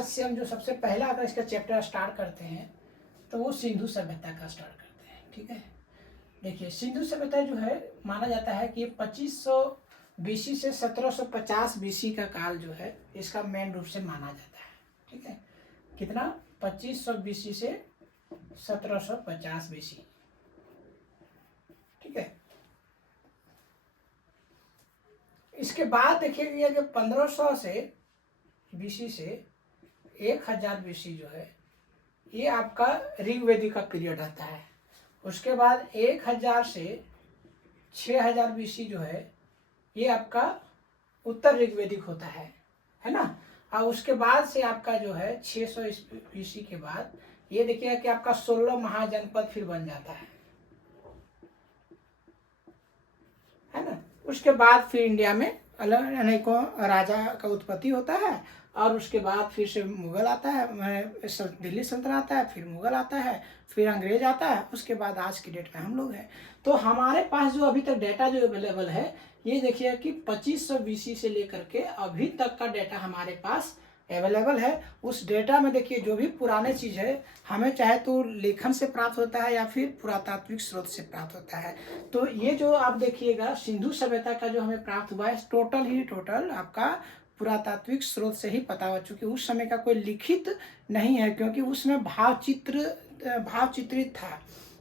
आज से हम जो सबसे पहला अगर इसका चैप्टर स्टार्ट करते हैं तो वो सिंधु सभ्यता का स्टार्ट करते हैं। ठीक है, देखिए सिंधु सभ्यता जो है माना जाता है कि 2500 बीसी से 1750 बीसी का काल जो है इसका मेन रूप से माना जाता है। ठीक है, कितना 2500 बीसी से 1750 बीसी। ठीक है, इसके बाद देखिएगा कि 1500 से बीसी से 1000 बीसी जो है ये आपका ऋग्वेदिक का पीरियड आता है। उसके बाद 1000 से 6000 बीसी जो है ये आपका उत्तर ऋग्वेदिक होता है ना। और उसके बाद से आपका जो है 600 बीसी के बाद ये देखिएगा कि आपका 16 महाजनपद फिर बन जाता है ना। उसके बाद फिर इंडिया में अलग अनेकों राजा का उत्पत्ति होता है और उसके बाद फिर से मुगल आता है, दिल्ली सल्तनत आता है, फिर मुगल आता है, फिर अंग्रेज आता है, उसके बाद आज की डेट में हम लोग हैं। तो हमारे पास जो अभी तक डेटा जो अवेलेबल है ये देखिए कि 2500 बीसी से लेकर के अभी तक का डेटा हमारे पास अवेलेबल है। उस डेटा में देखिए जो भी पुराने चीज़ है हमें चाहे तो लेखन से प्राप्त होता है या फिर पुरातात्विक स्रोत से प्राप्त होता है। तो ये जो आप देखिएगा सिंधु सभ्यता का जो हमें प्राप्त हुआ है टोटल आपका पुरातात्विक स्रोत से ही पता हुआ, चूँकि उस समय का कोई लिखित नहीं है क्योंकि उसमें भावचित्रित था।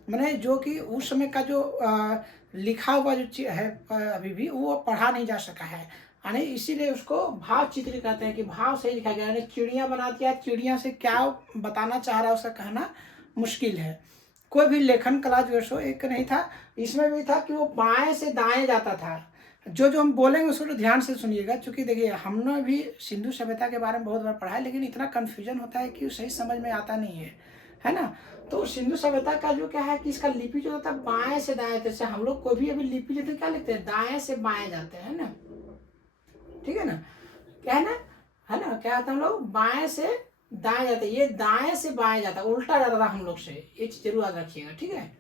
मैंने जो कि उस समय का जो लिखा हुआ जो है अभी भी वो पढ़ा नहीं जा सका है, यानी इसीलिए उसको भाव चित्र कहते हैं कि भाव से लिखा गया। यानी चिड़िया बना दिया, चिड़िया से क्या बताना चाह रहा है उसका कहना मुश्किल है। कोई भी लेखन कला जो है सो एक नहीं था। इसमें भी था कि वो बाएं से दाएं जाता था। जो हम बोलेंगे उसको तो ध्यान से सुनिएगा, क्योंकि देखिए हमने भी सिंधु सभ्यता के बारे में बहुत बार पढ़ा है लेकिन इतना कन्फ्यूजन होता है कि सही समझ में आता नहीं है ना। तो सिंधु सभ्यता का जो क्या है कि इसका लिपि जो होता है बाएं से दाएं, जैसे हम लोग कोई भी अभी लिपि लेते क्या लिखते हैं, दाएं से बाएं जाते हैं ना। ठीक है ना, क्या है ना, क्या होता है हम लोग बाएं से दाएं जाते हैं, ये दाएं से बाएं जाता है, उल्टा जाता था हम लोग से, ये चीज जरूर याद रखिएगा। ठीक है,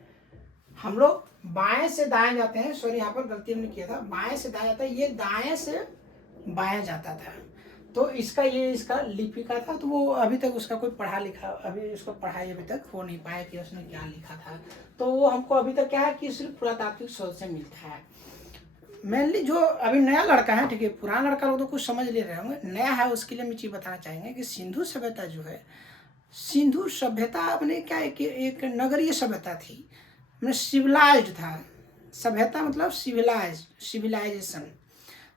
हम लोग बाएं से दाएं जाते हैं, सॉरी यहाँ पर गलती हमने किया था, बाएं से दाएं जाता है, ये दाएं से बाएं जाता था। तो इसका लिपि का था। तो वो अभी तक उसका कोई पढ़ा लिखा अभी इसको पढ़ाई अभी तक हो नहीं पाया कि उसने क्या लिखा था। तो वो हमको अभी तक क्या है कि सिर्फ पुरातात्विक स्रोत से मिलता है। मेनली जो अभी नया लड़का है, ठीक है, पुराना लड़का लोग तो कुछ समझ ले रहे होंगे, नया है उसके लिए हम चीज़ बताना चाहेंगे कि सिंधु सभ्यता जो है, सिंधु सभ्यता अपने क्या है कि एक नगरीय सभ्यता थी, मतलब सिविलाइज्ड था। सभ्यता मतलब सिविलाइजेशन।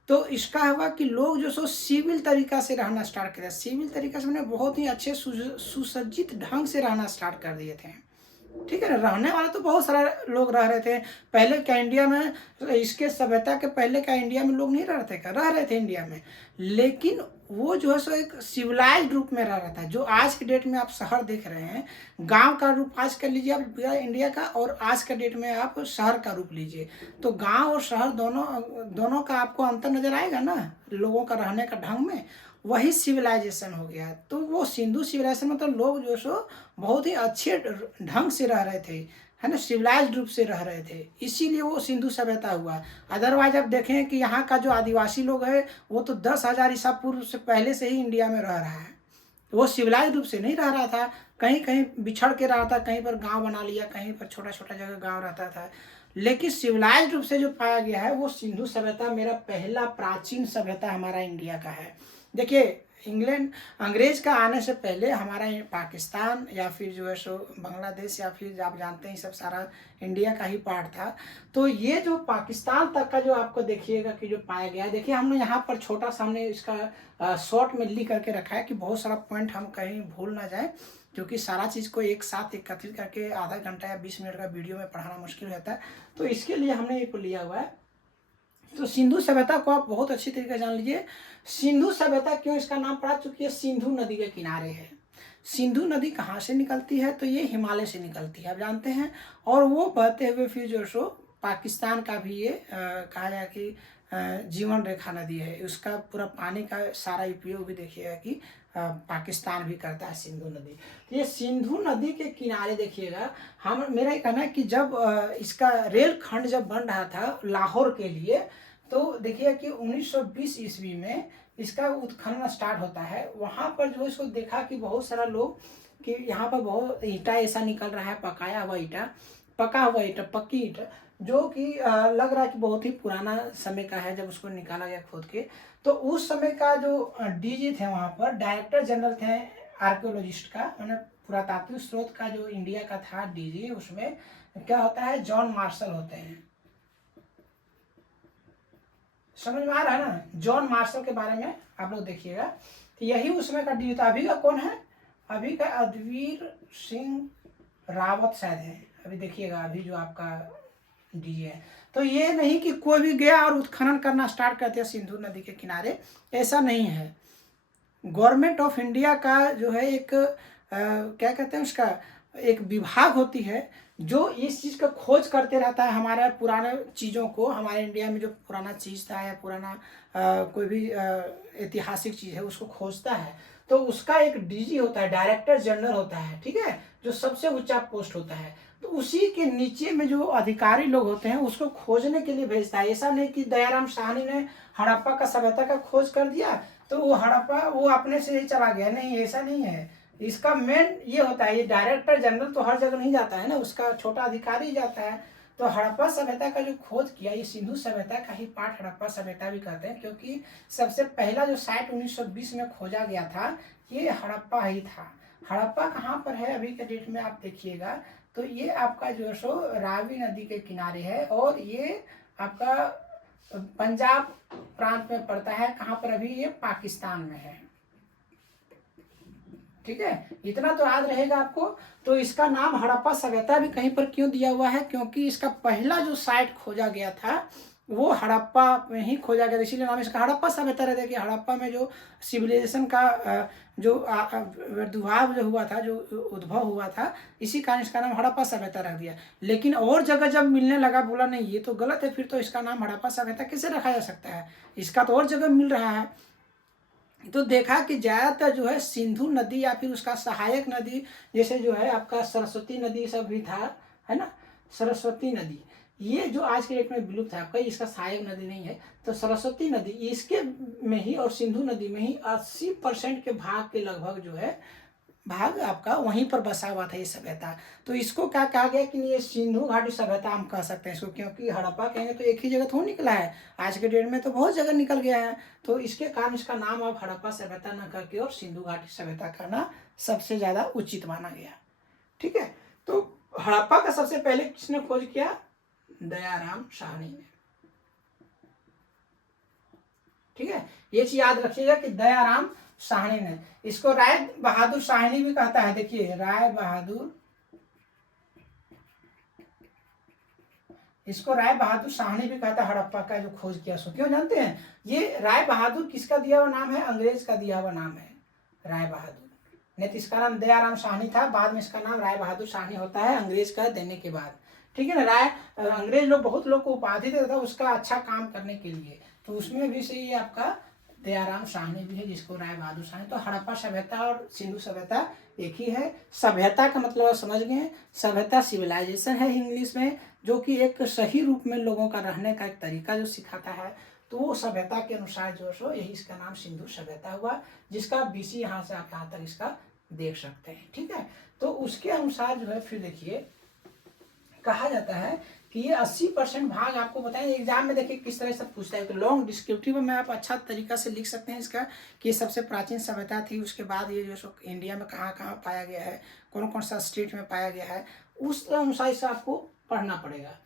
तो इसका हुआ कि लोग जो सो सिविल तरीका से रहना स्टार्ट किया। सिविल तरीका से मैंने बहुत ही अच्छे सुसज्जित ढंग से रहना स्टार्ट कर दिए थे। ठीक है ना, रहने वाले तो बहुत सारे लोग रह रहे थे। पहले क्या इंडिया में, इसके सभ्यता के पहले क्या इंडिया में लोग नहीं रह रहे थे इंडिया में, लेकिन वो जो है सो एक सिविलाइज्ड रूप में रह रहा था। जो आज के डेट में आप शहर देख रहे हैं, गांव का रूप आज कर लीजिए आप इंडिया का, और आज के डेट में आप शहर का रूप लीजिए, तो गांव और शहर दोनों का आपको अंतर नजर आएगा ना, लोगों का रहने का ढंग में। वही सिविलाइजेशन हो गया। तो वो सिंधु सिविलाइजेशन में तो लोग जो सो बहुत ही अच्छे ढंग से रह रहे थे, है ना, सिविलाइज्ड रूप से रह रहे थे, इसीलिए वो सिंधु सभ्यता हुआ। अदरवाइज आप देखें कि यहाँ का जो आदिवासी लोग है वो तो 10,000 ईसा पूर्व से पहले से ही इंडिया में रह रहा है। वो सिविलाइज्ड रूप से नहीं रह रहा था, कहीं कहीं बिछड़ के रहा था, कहीं पर गांव बना लिया, कहीं पर छोटा छोटा जगह गांव रहता था। लेकिन सिविलाइज्ड रूप से जो पाया गया है वो सिंधु सभ्यता मेरा पहला प्राचीन सभ्यता हमारा इंडिया का है। देखिए अंग्रेज का आने से पहले हमारा पाकिस्तान या फिर जो है सो बांग्लादेश या फिर आप जानते हैं सब सारा इंडिया का ही पार्ट था। तो ये जो पाकिस्तान तक का जो आपको देखिएगा कि जो पाया गया है, देखिए हमने यहाँ पर छोटा सामने इसका शॉर्ट में लिख करके रखा है कि बहुत सारा पॉइंट हम कहीं भूल ना जाए, क्योंकि सारा चीज़ को एक साथ एकत्रित करके आधा घंटा या 20 मिनट का वीडियो में पढ़ाना मुश्किल रहता है। तो इसके लिए हमने ये लिया हुआ है। तो सिंधु सभ्यता को आप बहुत अच्छी तरीके से जान लीजिए। सिंधु सभ्यता क्यों इसका नाम पड़ा, चूंकि ये सिंधु नदी के किनारे है। सिंधु नदी कहाँ से निकलती है, तो ये हिमालय से निकलती है, आप जानते हैं। और वो बहते हुए फिर जो सो पाकिस्तान का भी ये कहा जाए कि जीवन रेखा नदी है। उसका पूरा पानी का सारा उपयोग भी देखिएगा कि पाकिस्तान भी करता है सिंधु नदी। तो ये सिंधु नदी के किनारे देखिएगा, मेरा ये कहना है कि जब इसका रेल खंड जब बन रहा था लाहौर के लिए, तो देखिए कि 1920 ईस्वी में इसका उत्खनन स्टार्ट होता है। वहाँ पर जो इसको देखा कि बहुत सारा लोग कि यहाँ पर बहुत ईंटा ऐसा निकल रहा है, पकाया हुआ ईंटा, पका हुआ ईंटा, पक्की ईंटा, जो कि लग रहा है कि बहुत ही पुराना समय का है जब उसको निकाला गया खोद के। तो उस समय का जो डीजी थे वहाँ पर, डायरेक्टर जनरल थे आर्कियोलॉजिस्ट का, मैंने पुरातात्विक स्रोत का जो इंडिया का था डीजी, उसमें क्या होता है, जॉन मार्शल होते हैं। समझ में आ रहा है ना, जॉन मार्शल के बारे में आप लोग देखिएगा। तो यही उसमें का डीजी था। अभी का कौन है, अभी का अधवीर सिंह रावत शायद है। अभी देखिएगा अभी जो आपका डीजे है। तो ये नहीं कि कोई भी गया और उत्खनन करना स्टार्ट कर दिया सिंधु नदी के किनारे, ऐसा नहीं है। गवर्नमेंट ऑफ इंडिया का जो है एक क्या कहते हैं उसका, एक विभाग होती है जो इस चीज़ का खोज करते रहता है, हमारे पुराने चीज़ों को, हमारे इंडिया में जो पुराना चीज़ था या पुराना कोई भी ऐतिहासिक चीज़ है उसको खोजता है। तो उसका एक डीजी होता है, डायरेक्टर जनरल होता है, ठीक है, जो सबसे ऊंचा पोस्ट होता है। तो उसी के नीचे में जो अधिकारी लोग होते हैं उसको खोजने के लिए भेजता है। ऐसा नहीं कि दयाराम साहनी ने हड़प्पा का सभ्यता का खोज कर दिया तो वो हड़प्पा वो अपने से ही चला गया, नहीं, ऐसा नहीं है। इसका मेन ये होता है, ये डायरेक्टर जनरल तो हर जगह नहीं जाता है ना, उसका छोटा अधिकारी जाता है। तो हड़प्पा सभ्यता का जो खोज किया, ये सिंधु सभ्यता का ही पार्ट हड़प्पा सभ्यता भी कहते हैं, क्योंकि सबसे पहला जो साइट 1920 में खोजा गया था ये हड़प्पा ही था। हड़प्पा कहाँ पर है अभी के डेट में आप देखिएगा, तो ये आपका जो सो रावी नदी के किनारे है, और ये आपका पंजाब प्रांत में पड़ता है। कहाँ पर, अभी ये पाकिस्तान में है, ठीक है, इतना तो याद रहेगा आपको। तो इसका नाम हड़प्पा सभ्यता भी कहीं पर क्यों दिया हुआ है, क्योंकि इसका पहला जो साइट खोजा गया था वो हड़प्पा में ही खोजा गया, इसीलिए नाम इसका हड़प्पा सभ्यता रहता है कि हड़प्पा में जो सिविलाइजेशन का जो दुभाव जो हुआ था, जो उद्भव हुआ था, इसी कारण इसका नाम हड़प्पा सभ्यता रख दिया। लेकिन और जगह जब मिलने लगा, बोला नहीं ये तो गलत है, फिर तो इसका नाम हड़प्पा सभ्यता कैसे रखा जा सकता है, इसका तो और जगह मिल रहा है। तो देखा कि ज़्यादातर जो है सिंधु नदी या फिर उसका सहायक नदी, जैसे जो है आपका सरस्वती नदी सब भी था, है ना, सरस्वती नदी, ये जो आज के डेट में विलुप्त है आपका, इसका सहायक नदी नहीं है। तो सरस्वती नदी इसके में ही और सिंधु नदी में ही 80% के भाग के लगभग जो है भाग आपका वहीं पर बसा हुआ था ये सभ्यता। तो इसको क्या कहा गया कि ये सिंधु घाटी सभ्यता हम कह सकते हैं इसको, क्योंकि हड़प्पा कहेंगे तो एक ही जगह थोड़ा निकला है, आज के डेट में तो बहुत जगह निकल गया है। तो इसके कारण इसका नाम अब हड़प्पा सभ्यता न करके और सिंधु घाटी सभ्यता करना सबसे ज़्यादा उचित माना गया, ठीक है। तो हड़प्पा का सबसे पहले किसने खोज किया, दयाराम साहनी ने, ठीक है, ये चीज याद रखिएगा कि दयाराम साहनी ने। इसको राय बहादुर साहनी भी कहता है, देखिए राय बहादुर, इसको राय बहादुर साहनी भी कहता है, हड़प्पा का जो खोज किया सो। क्यों जानते हैं, ये राय बहादुर किसका दिया हुआ नाम है, अंग्रेज का दिया हुआ नाम है राय बहादुर, नहीं तो इसका नाम दयाराम साहनी था, बाद में इसका नाम राय बहादुर साहनी होता है अंग्रेज का देने के बाद, ठीक है ना। राय अंग्रेज लोग बहुत लोग को उपाधि देता था उसका अच्छा काम करने के लिए, तो उसमें भी से ये आपका दयाराम साहनी भी है, जिसको राय बहादुर साहनी। तो हड़प्पा सभ्यता और सिंधु सभ्यता एक ही है। सभ्यता का मतलब आप समझ गए, सभ्यता सिविलाइजेशन है इंग्लिश में, जो कि एक सही रूप में लोगों का रहने का एक तरीका जो सिखाता है। तो वो सभ्यता के अनुसार जो सो यही इसका नाम सिंधु सभ्यता हुआ, जिसका बीसी यहाँ से आप यहाँ तक इसका देख सकते हैं, ठीक है। तो उसके अनुसार जो है फिर देखिए कहा जाता है कि ये 80% भाग आपको बताएं। एग्जाम में देखिए किस तरह से पूछता है, तो लॉन्ग डिस्क्रिप्टिव में आप अच्छा तरीका से लिख सकते हैं इसका कि ये सबसे प्राचीन सभ्यता थी, उसके बाद ये जो सो इंडिया में कहाँ कहाँ पाया गया है, कौन कौन सा स्टेट में पाया गया है, उस अनुसार से आपको पढ़ना पड़ेगा,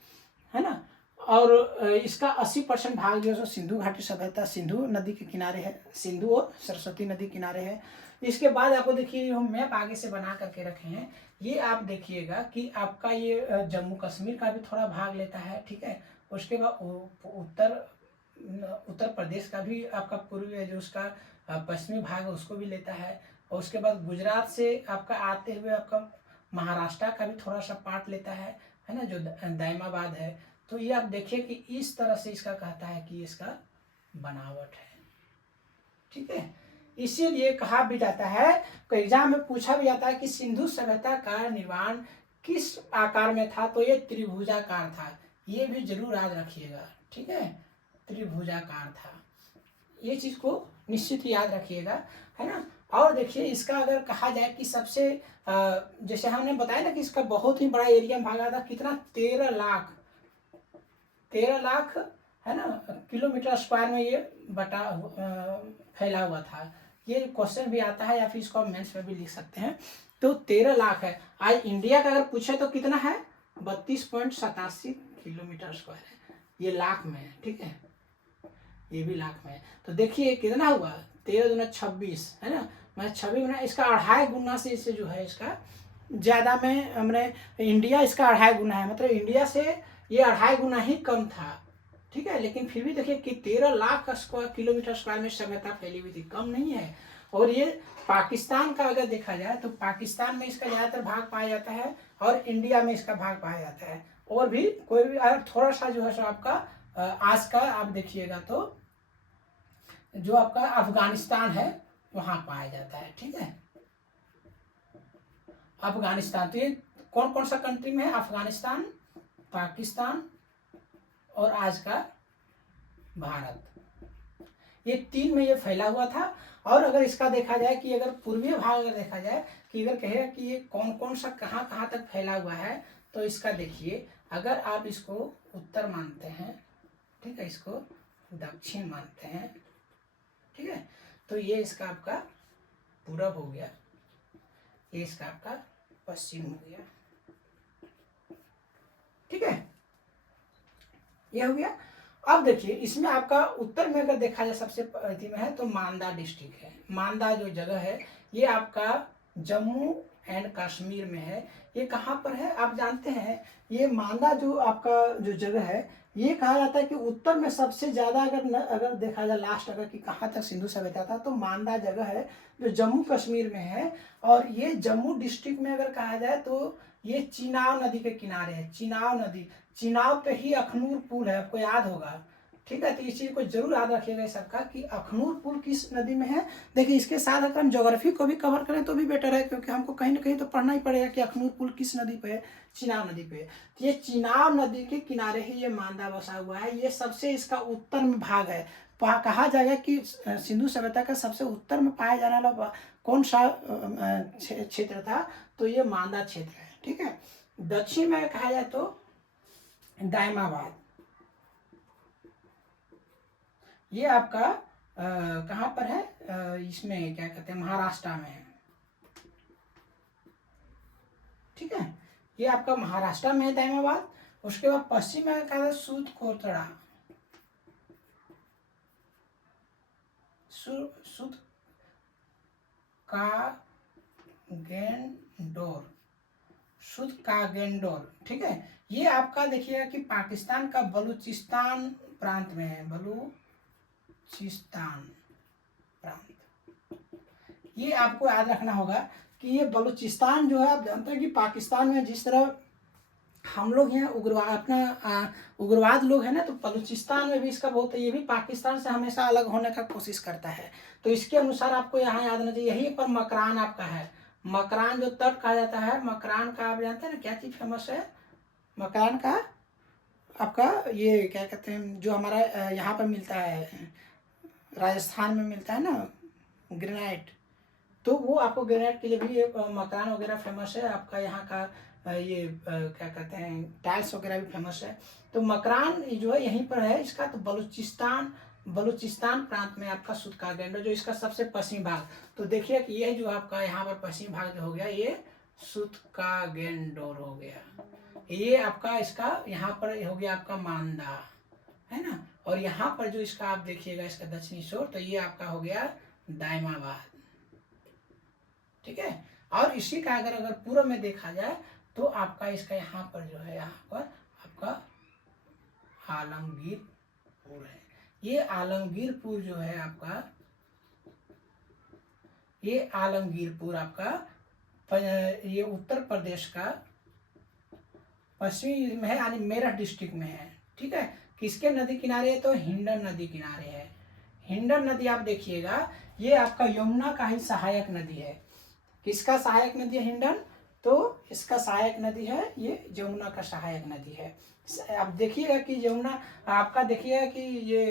है ना। और इसका 80% भाग जो है सिंधु घाटी सभ्यता, सिंधु नदी के किनारे है, सिंधु और सरस्वती नदी किनारे है। इसके बाद आपको देखिए हम मैप आगे से बना करके रखे हैं, ये आप देखिएगा कि आपका ये जम्मू कश्मीर का भी थोड़ा भाग लेता है, ठीक है। उसके बाद उत्तर प्रदेश का भी आपका पूर्वी जो उसका पश्चिमी भाग है उसको भी लेता है, और उसके बाद गुजरात से आपका आते हुए आपका महाराष्ट्र का भी थोड़ा सा पार्ट लेता है ना, जो दायमाबाद है। तो ये आप देखिए कि इस तरह से इसका कहता है कि इसका बनावट है, ठीक है। इसीलिए कहा भी जाता है, एग्जाम में पूछा भी जाता है कि सिंधु सभ्यता का निर्माण किस आकार में था, तो ये त्रिभुजाकार था, ये भी जरूर याद रखिएगा, ठीक है। त्रिभुजाकार था। ये चीज़ को निश्चित याद रखिएगा, है ना। और देखिए इसका अगर कहा जाए कि सबसे जैसे हमने बताया ना कि इसका बहुत ही बड़ा एरिया भागा था, कितना 13 लाख है ना किलोमीटर स्क्वायर में ये फैला हुआ था। ये क्वेश्चन भी आता है या फिर इसको मेंस में भी लिख सकते हैं। तो 13 लाख है। आज इंडिया का अगर पूछे तो कितना है, 32.87 किलोमीटर स्क्वायर है, ये लाख में है, ठीक है, ये भी लाख में है। तो देखिए कितना हुआ, 13 दूना 26 है ना, मैं 26 में इसका 2.5 गुना से इससे जो है इसका ज़्यादा में हमने इंडिया इसका 2.5 गुना है, मतलब इंडिया से ये 2.5 गुना ही कम था, ठीक है। लेकिन फिर भी देखिए कि 13 लाख किलोमीटर स्क्वायर में सभ्यता फैली हुई थी, कम नहीं है। और ये पाकिस्तान का अगर देखा जाए तो पाकिस्तान में इसका ज़्यादातर भाग पाया जाता है और इंडिया में इसका भाग पाया जाता है। और भी कोई भी थोड़ा सा जो है सो आपका आज का आप देखिएगा तो जो आपका अफगानिस्तान है वहाँ पाया जाता है, ठीक है। अफगानिस्तान, तो ये कौन कौन सा कंट्री में है, अफगानिस्तान, पाकिस्तान और आज का भारत, ये 3 में ये फैला हुआ था। और अगर इसका देखा जाए कि अगर पूर्वीय भाग अगर देखा जाए कि अगर कहेगा कि ये कौन कौन सा कहाँ कहाँ तक फैला हुआ है, तो इसका देखिए अगर आप इसको उत्तर मानते हैं, ठीक है, इसको दक्षिण मानते हैं, ठीक है, तो ये इसका आपका पूरब हो गया, ये इसका आपका पश्चिम हो गया, ठीक है, ये हो गया। अब देखिए इसमें आपका उत्तर में अगर देखा जाए सबसे अथी में है तो मांदा डिस्ट्रिक्ट है। मांदा जो जगह है ये आपका जम्मू एंड कश्मीर में है। ये कहाँ पर है आप जानते हैं, ये मांदा जो आपका जो जगह है ये कहा जाता है कि उत्तर में सबसे ज़्यादा अगर देखा जाए लास्ट अगर कि कहाँ तक सिंधु सभ्यता था तो मांदा जगह है जो जम्मू कश्मीर में है। और ये जम्मू डिस्ट्रिक्ट में अगर कहा जाए तो ये चिनाब नदी के किनारे है। चिनाब नदी, चिनाब पे ही अखनूर पुल है, आपको याद होगा, ठीक है। तो इस चीज़ को जरूर याद रखिएगा सबका कि अखनूर पुल किस नदी में है। देखिए इसके साथ अगर हम ज्योग्राफी को भी कवर करें तो भी बेटर है, क्योंकि हमको कहीं ना कहीं तो पढ़ना ही पड़ेगा कि अखनूर पुल किस नदी पे है, चिनाब नदी पे। तो ये चिनाब नदी के किनारे ही ये मांदा बसा हुआ है। ये सबसे इसका उत्तर में भाग है। कहा जाएगा कि सिंधु सभ्यता का सबसे उत्तर में पाया जाने वाला कौन सा क्षेत्र था, तो ये मांदा क्षेत्र है, ठीक है। दक्षिण में कहा जाए तो दायमाबाद, ये आपका कहाँ पर है, इसमें क्या कहते हैं महाराष्ट्र में है, ठीक है, ये आपका महाराष्ट्र में है दायमाबाद। उसके बाद पश्चिम में कहा जाए सूदकोतरा, सूद का गेंडोर, ठीक है। ये आपका देखिएगा कि पाकिस्तान का बलूचिस्तान प्रांत में है, बलूचिस्तान प्रांत। ये आपको याद रखना होगा कि ये बलूचिस्तान जो है आप जानते हैं कि पाकिस्तान में जिस तरह हम लोग हैं उग्रवाद लोग हैं ना, तो बलूचिस्तान में भी इसका बहुत है। ये भी पाकिस्तान से हमेशा अलग होने का कोशिश करता है। तो इसके अनुसार आपको यहाँ याद रखना चाहिए। यहीं पर मकरान आपका है, मकरान जो तट कहा जाता है, मकरान का आप जानते हैं ना क्या चीज़ फेमस है, मकरान का आपका ये क्या कहते हैं जो हमारा यहाँ पर मिलता है राजस्थान में मिलता है ना ग्रेनाइट, तो वो आपको ग्रेनाइट के लिए भी मकान वगैरह फेमस है। आपका यहाँ का ये क्या कहते हैं टाइल्स वगैरह भी फेमस है। तो मकरान जो है यहीं पर है इसका। तो बलूचिस्तान प्रांत में आपका सूदकागेंडोर जो इसका सबसे पश्चिमी भाग, तो देखिए कि ये जो आपका यहाँ पर पश्चिमी भाग जो हो गया ये सूदकागेंडोर हो गया। ये आपका इसका यहाँ पर हो गया आपका मांदा, है ना। और यहाँ पर जो इसका आप देखिएगा इसका दक्षिणी छोर, तो ये आपका हो गया दायमाबाद, ठीक है। और इसी का अगर पूर्व में देखा जाए तो आपका इसका यहाँ पर जो है यहाँ पर आपका आलमगीरपुर है। ये आलमगीरपुर जो है आपका, ये आलमगीरपुर आपका ये उत्तर प्रदेश का पश्चिमी में है, यानी मेरठ डिस्ट्रिक्ट में है, ठीक है। किसके नदी किनारे है, तो हिंडन नदी किनारे है। हिंडन नदी आप देखिएगा ये आपका यमुना का ही सहायक नदी है। किसका सहायक नदी है हिंडन, तो इसका सहायक नदी है ये जमुना का सहायक नदी है। आप देखिएगा कि जमुना आपका देखिएगा कि ये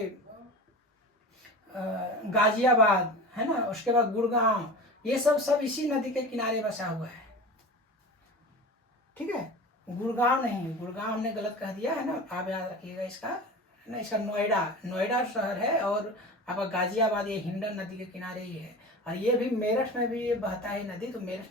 गाजियाबाद है ना, उसके बाद गुड़गांव, ये सब इसी नदी के किनारे बसा हुआ है। ठीक है, गुड़गांव नहीं, गुड़गांव हमने गलत कह दिया है ना, आप याद रखिएगा इसका ना, इसका नोएडा शहर है, और आपका गाजियाबाद ये हिंडन नदी के किनारे ही है। और ये भी मेरठ में भी ये बहता है नदी, तो मेरठ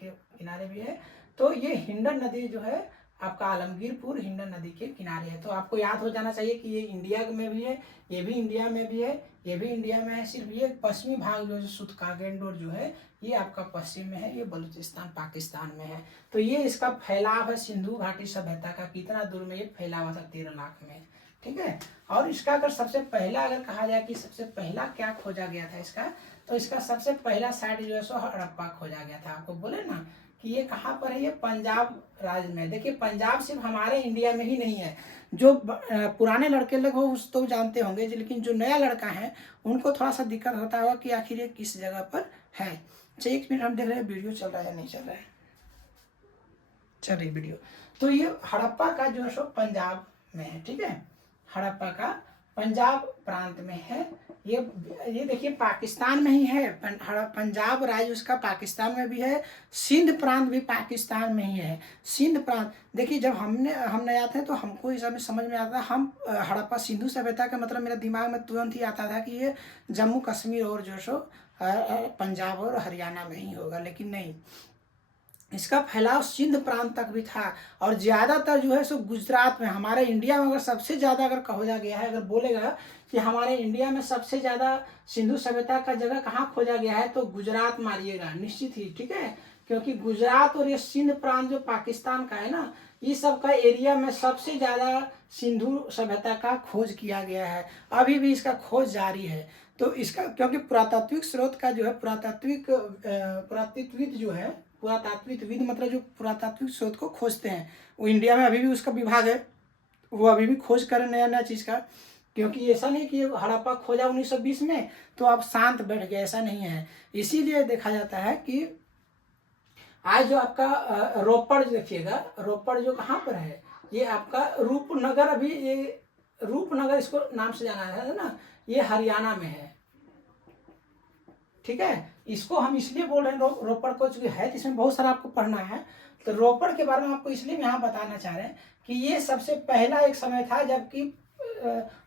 के किनारे भी है। तो ये हिंडन नदी जो है आपका आलमगीरपुर हिंडन नदी के किनारे है। तो आपको याद हो जाना चाहिए कि ये इंडिया में भी है, ये भी इंडिया में भी है, ये भी इंडिया में है। सिर्फ ये पश्चिमी भाग जो है सुतकागेंडोर जो है ये आपका पश्चिम में है, ये बलूचिस्तान पाकिस्तान में है। तो ये इसका फैलाव है सिंधु घाटी सभ्यता का, कितना दूर में ये फैला हुआ था 13 लाख में। ठीक है, और इसका अगर सबसे पहला अगर कहा जाए कि सबसे पहला क्या खोजा गया था इसका, तो इसका सबसे पहला साइट जो है सो हड़प्पा खोजा गया था। आपको बोले ना कि ये कहाँ पर है, ये पंजाब राज्य में। देखिए पंजाब सिर्फ हमारे इंडिया में ही नहीं है, जो पुराने लड़के लोग हो उस तो जानते होंगे, लेकिन जो नया लड़का है उनको थोड़ा सा दिक्कत होता होगा कि आखिर ये किस जगह पर है। अच्छा 1 मिनट हम देख रहे हैं वीडियो चल रहा है या नहीं चल रहा है, चल रही वीडियो। तो ये हड़प्पा का जो है सो पंजाब में है। ठीक है, हड़प्पा का पंजाब प्रांत में है। ये देखिए पाकिस्तान में ही है, पंजाब राज्य उसका पाकिस्तान में भी है, सिंध प्रांत भी पाकिस्तान में ही है। सिंध प्रांत देखिए, जब हम नए आते हैं तो हमको इस समझ में आता है, हम हड़प्पा सिंधु सभ्यता का मतलब मेरे दिमाग में तुरंत ही आता था कि ये जम्मू कश्मीर और जो सो पंजाब और हरियाणा में ही होगा, लेकिन नहीं, इसका फैलाव सिंध प्रांत तक भी था। और ज़्यादातर जो है सो गुजरात में, हमारे इंडिया में अगर सबसे ज़्यादा अगर कहा गया है, अगर बोलेगा कि हमारे इंडिया में सबसे ज़्यादा सिंधु सभ्यता का जगह कहाँ खोजा गया है, तो गुजरात मारिएगा निश्चित ही। ठीक है, क्योंकि गुजरात और ये सिंध प्रांत जो पाकिस्तान का है ना, ये सब का एरिया में सबसे ज़्यादा सिंधु सभ्यता का खोज किया गया है, अभी भी इसका खोज जारी है। तो इसका क्योंकि पुरातात्विक स्रोत का जो है, पुरातात्विक जो है, पुरातात्विकविद मतलब जो पुरातात्विक स्रोत को खोजते हैं, वो इंडिया में अभी भी उसका विभाग है, वो अभी भी खोज कर नया नया चीज़ का। क्योंकि ऐसा नहीं कि हड़प्पा खोजा 1920 में तो आप शांत बैठ गए, ऐसा नहीं है। इसीलिए देखा जाता है कि आज जो आपका रोपड़ देखिएगा, रोपड़ जो कहाँ पर है, ये आपका रूपनगर, अभी ये रूपनगर इसको नाम से जाना है ना, ये हरियाणा में है। ठीक है, इसको हम इसलिए बोल रहे हैं रोपड़ को, चूंकि है तो इसमें बहुत सारा आपको पढ़ना है, तो रोपड़ के बारे में आपको इसलिए यहाँ बताना चाह रहे हैं कि ये सबसे पहला एक समय था जबकि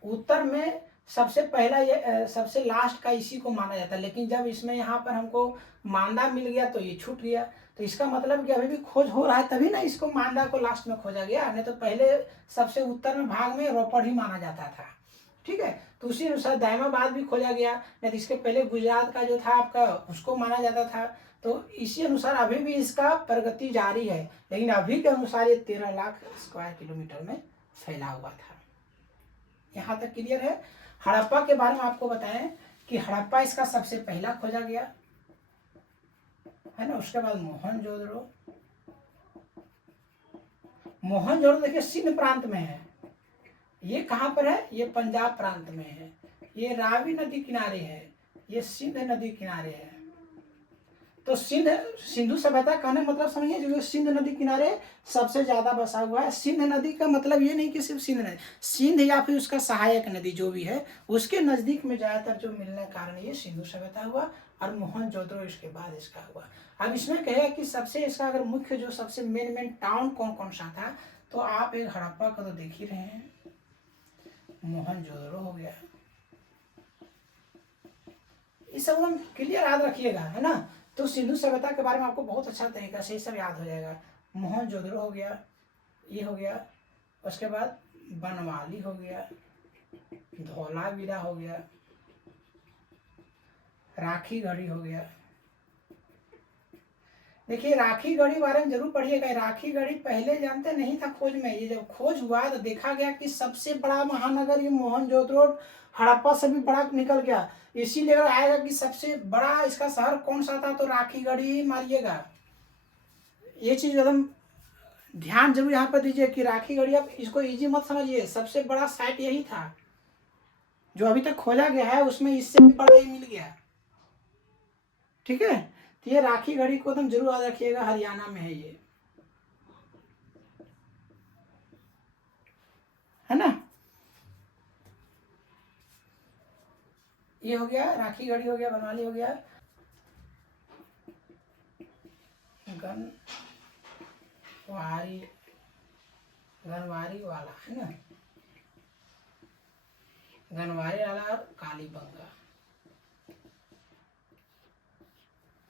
उत्तर में सबसे पहला ये सबसे लास्ट का इसी को माना जाता है, लेकिन जब इसमें यहाँ पर हमको मांदा मिल गया तो ये छूट गया। तो इसका मतलब कि अभी भी खोज हो रहा है, तभी ना इसको मांदा को लास्ट में खोजा गया, नहीं तो पहले सबसे उत्तर में भाग में रोपड़ ही माना जाता था। ठीक है, तो उसी अनुसार दायमाबाद भी खोजा गया, नहीं तो इसके पहले गुजरात का जो था आपका उसको माना जाता था। तो इसी अनुसार अभी भी इसका प्रगति जारी है, लेकिन अभी के अनुसार ये 13 लाख स्क्वायर किलोमीटर में फैला हुआ था। यहाँ तक क्लियर है। हड़प्पा के बारे में आपको बताएं कि हड़प्पा इसका सबसे पहला खोजा गया है ना, उसके बाद मोहनजोदड़ो देखिए सिंध प्रांत में है, ये कहाँ पर है, ये पंजाब प्रांत में है, ये रावी नदी किनारे है, ये सिंध नदी किनारे है। तो सिंधु सभ्यता कहने मतलब समझिए, जो सिंध नदी किनारे सबसे ज्यादा बसा हुआ है। सिंध नदी का मतलब ये नहीं कि सिर्फ सिंध नदी, सिंध या फिर उसका सहायक नदी जो भी है उसके नजदीक में ज्यादातर जो मिलने के कारण ये सिंधु सभ्यता हुआ, और मोहनजोदड़ो इसके बाद इसका हुआ। अब इसमें कहेगा कि सबसे इसका अगर मुख्य जो सबसे मेन टाउन कौन कौन सा था, तो आप एक हड़प्पा का तो देख ही रहे हैं, मोहनजोदड़ो हो गया, इस सब हम क्लियर याद रखिएगा है ना। तो सिंधु सभ्यता के बारे में आपको बहुत अच्छा तरीका से सब याद हो जाएगा। मोहनजोदड़ो हो गया, ये हो गया, उसके बाद बनवाली हो गया, धौलावीरा हो गया, राखी गढ़ी हो गया। देखिए राखी गढ़ी बारे में जरूर पढ़िएगा। राखी गढ़ी पहले जानते नहीं था खोज में, ये जब खोज हुआ तो देखा गया कि सबसे बड़ा महानगर ये मोहनजोदड़ो हड़प्पा से भी बड़ा निकल गया। इसीलिए अगर आएगा कि सबसे बड़ा इसका शहर कौन सा था, तो राखी गढ़ी ही मारिएगा। ये चीज एकदम ध्यान जरूर यहाँ पर दीजिए कि राखी गढ़ी, आप इसको इजी मत समझिए, सबसे बड़ा साइट यही था जो अभी तक खोजा गया है, उसमें इससे भी बड़ा ही मिल गया। ठीक है, तो ये राखी गढ़ी को तुम जरूर याद रखिएगा, हरियाणा में है ये, है ना। ये हो गया राखी गढ़ी, हो गया बनवाली, हो गया गनवारी, गनवारी वाला, है ना, गनवारी वाला और कालीबंगा,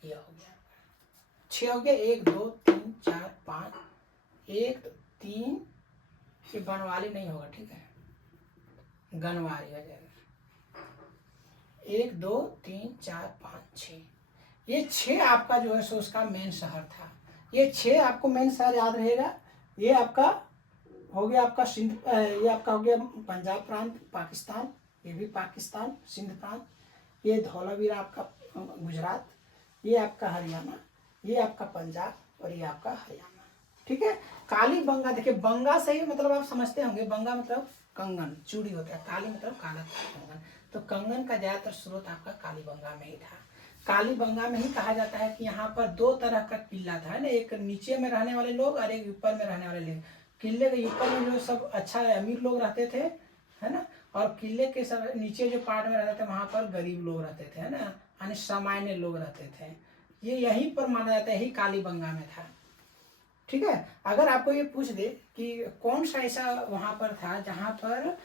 ये हो गया 6 हो गया। 1 2 3 4 5, 1 3, ये बनवाली नहीं होगा, ठीक है, गनवारी हो जाएगा। 1 2 3 4 5 6, ये 6 आपका जो है सो उसका मेन शहर था। ये 6 आपको मेन शहर याद रहेगा। ये आपका हो गया आपका सिंध, ये आपका हो गया पंजाब प्रांत पाकिस्तान, ये भी पाकिस्तान सिंध प्रांत, ये धौलावीरा आपका गुजरात, ये आपका हरियाणा, ये आपका पंजाब और ये आपका हरियाणा, ठीक है। कालीबंगा, देखिए बंगा से ही मतलब आप समझते होंगे, बंगा मतलब कंगन, चूड़ी होता है, काली मतलब काला कंगन, तो कंगन का ज्यादातर स्रोत आपका कालीबंगा में ही था। कालीबंगा में ही कहा जाता है कि यहाँ पर 2 तरह का किला था, ना, एक नीचे में रहने वाले लोग और एक ऊपर में रहने वाले लोग। किले के ऊपर में जो सब अच्छा अमीर लोग रहते थे, है ना, और किले के सब नीचे जो पार्ट में रहते थे वहां पर गरीब लोग रहते थे, है ना, यानी सामान्य लोग रहते थे। ये यहीं पर माना जाता है, यही कालीबंगा में था, ठीक है। अगर आपको ये पूछ दे कि कौन सा ऐसा वहां पर था जहां पर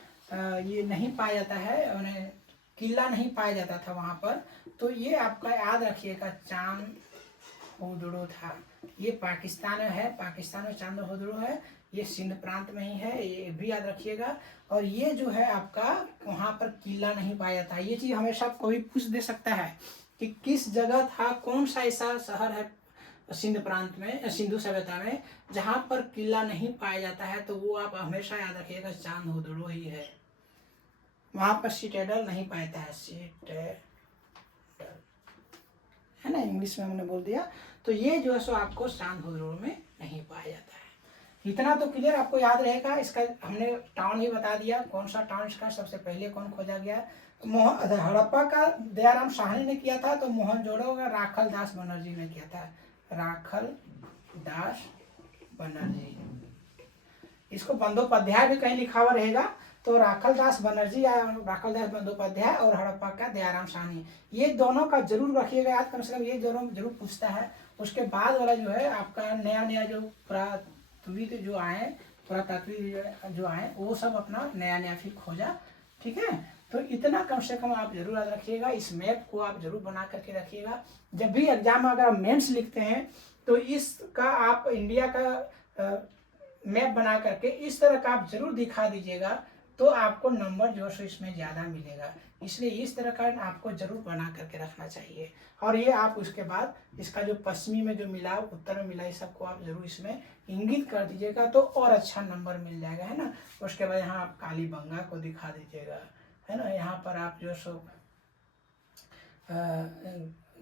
ये नहीं पाया जाता है, उन्हें किला नहीं पाया जाता था वहां पर, तो ये आपका याद रखिएगा चांद होदड़ो था। ये पाकिस्तान में है, पाकिस्तान में चांद होदड़ो है, ये सिंध प्रांत में ही है, ये भी याद रखिएगा। और ये जो है आपका वहां पर किला नहीं पाया जाता, ये चीज हमेशा कोई पूछ दे सकता है कि किस जगह था, कौन सा ऐसा शहर है सिंध प्रांत में, सिंधु सभ्यता में जहां पर किला नहीं पाया जाता है, तो वो आप हमेशा याद रखिएगा चांद होदड़ो ही है। वहां पर सिटाडेल नहीं पाया जाता है, सिटाडेल, है ना, इंग्लिश में हमने बोल दिया। तो ये जो है सो आपको चांद होदड़ो में नहीं पाया जाता है। इतना तो क्लियर आपको याद रहेगा। इसका हमने टाउन ही बता दिया, कौन सा टाउन इसका सबसे पहले कौन खोजा गया। हड़प्पा का दयाराम साहनी ने किया था, तो मोहनजोड़ो का राखल दास बनर्जी ने किया था, राखल दास बनर्जी। इसको बंदोपाध्याय भी कहीं लिखा हुआ रहेगा, तो राखल दास बनर्जी या राखल दास बंदोपाध्याय और हड़प्पा का दयाराम साहनी, ये दोनों का जरूर रखिएगा याद, कम से कम ये दोनों जरूर पूछता है। उसके बाद वाला जो है आपका नया नया जो पुरातत्विद जो आए, पुरातत्विद जो आए, वो सब अपना नया नया फिर खोजा, ठीक है। तो इतना कम से कम आप जरूर याद रखिएगा। इस मैप को आप जरूर बना करके रखिएगा। जब भी एग्जाम में अगर आप मेंस लिखते हैं तो इसका आप इंडिया का मैप बना करके इस तरह का आप जरूर दिखा दीजिएगा, तो आपको नंबर जो है इसमें ज़्यादा मिलेगा। इसलिए इस तरह का आपको जरूर बना करके रखना चाहिए। और ये आप उसके बाद इसका जो पश्चिमी में जो मिला, उत्तर में मिला, इस सबको आप जरूर इसमें इंगित कर दीजिएगा, तो और अच्छा नंबर मिल जाएगा, है ना। उसके बाद यहाँ आप कालीबंगा को दिखा दीजिएगा, है ना। यहाँ पर आप जो सो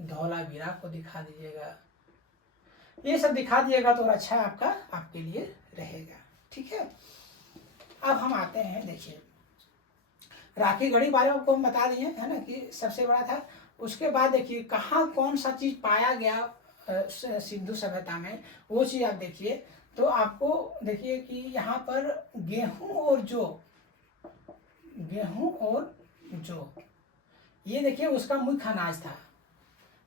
धौलावीरा को दिखा दीजिएगा, ये सब दिखा दिएगा तो अच्छा आपका आपके लिए रहेगा, ठीक है। अब हम आते हैं, देखिए राखी गढ़ी बारे में आपको हम बता दिए, है ना, कि सबसे बड़ा था। उसके बाद देखिए कहाँ कौन सा चीज पाया गया सिंधु सभ्यता में, वो चीज आप देखिए। तो आपको देखिए कि यहाँ पर गेहूं और जौ, गेहूं और जौ, ये देखिए उसका मुख्य अनाज था।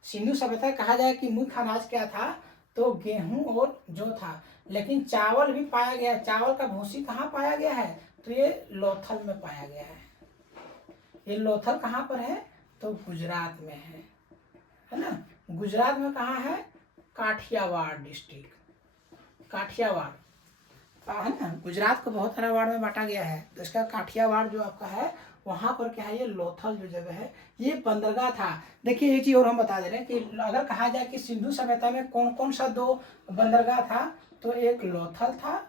सिंधु सभ्यता कहा जाए कि मुख्य अनाज क्या था, तो गेहूं और जौ था। लेकिन चावल भी पाया गया। चावल का भूसी कहाँ पाया गया है, तो ये लोथल में पाया गया है। ये लोथल कहाँ पर है, तो गुजरात में है ना। गुजरात में कहाँ है, काठियावाड़ डिस्ट्रिक्ट, काठियावाड़ है ना। गुजरात को बहुत सारा वार्ड में बांटा गया है, तो इसका काठियावाड़ जो आपका है वहां पर क्या है, ये लोथल जो जगह है ये बंदरगाह था। देखिए एक चीज और हम बता दे रहे हैं कि अगर कहा जाए कि सिंधु सभ्यता में कौन कौन सा 2 बंदरगाह था, तो एक लोथल था